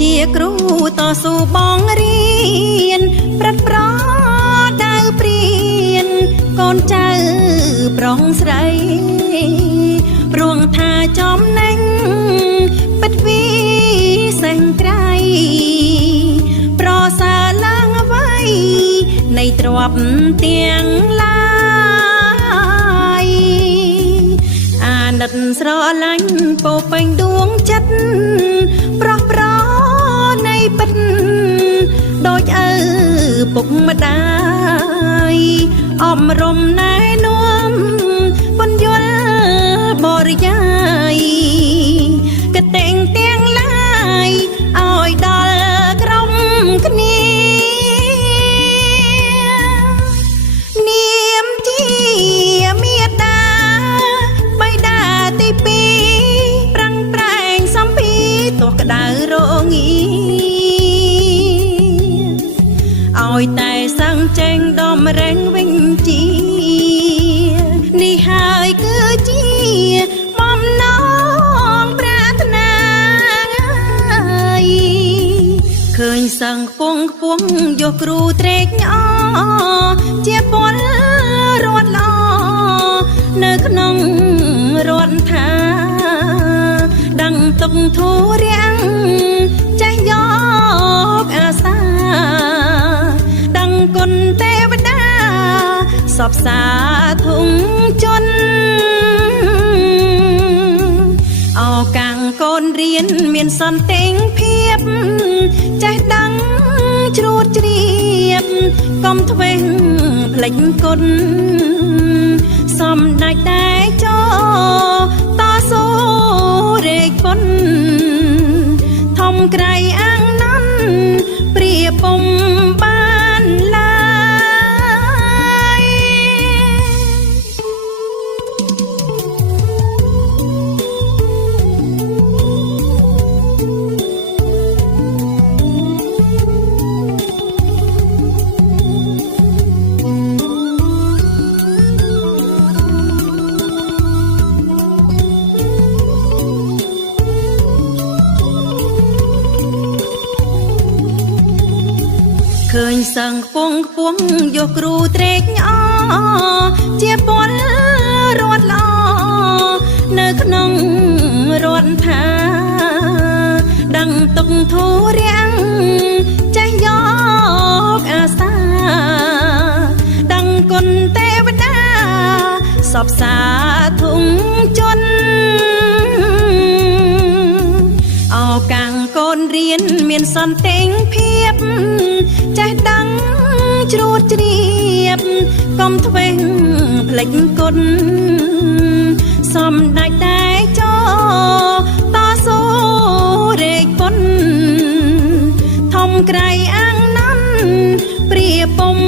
ជាគ្រូតស៊ូបងរៀនប្រត់ប្រដៅព្រៀនកូនចៅប្រុងស្រីព្រួងថាចំណេញពិតវិសេះក្រៃប្រសើរឡើងអ្វីនៃទ្រព្យទាំងឡាយអាណិតស្រឡាញ់ពោពេញដួងចិត្តប្រោះប្រនៃពិតដូចឪពុកម្ដាយអំរំណែនាំបញ្យល់បរិយាយកតេងទាំងឡាយឲ្យដល់ក្រុមគ្នានាមជាមេតាបៃតាទីពីរប្រាំងប្រែងសំពីទោះក្តៅរងាឲ្យតែសឹងចេញដំរែងវិញជានេះហើយគឺជាបំណងប្រាថ្នាឃើញសឹងខ្ពងខ្ពស់យកគ្រូត្រេកអរជាពលរដ្ឋល្អនៅក្នុងរដ្ឋថាដឹងទុកធូររាំងចេះយកអាសាដឹងគុណទេវតាសពសាធុងជន់អោកាំងកូនរៀនមានសន្តិភាពចេះដឹងជ្រួតជ្រាបកុំធ្វេសភ្លេចគុណសំដេចតែចោតស៊ូរែកពុនធំក្រៃអាំងណាន់ព្រាពុំបានឡើយឃើញសឹងខ្ពងខ្ពស់យកគ្រូត្រេកអរជាពលរដ្ឋល្អនៅក្នុងរដ្ឋថាដឹងទុកធូររាំងចេះយកអាសាដឹងគុណទេវតាសពសាធុងជន់អោកាំងកូនរៀនមានសន្តិភាពចេះដឹងជ្រួតជ្រាបកុំធ្វេសភ្លេចគុណសំដេចតែចោតស៊ូរែកពុនធំក្រៃអាំងណាន់ព្រាពុំ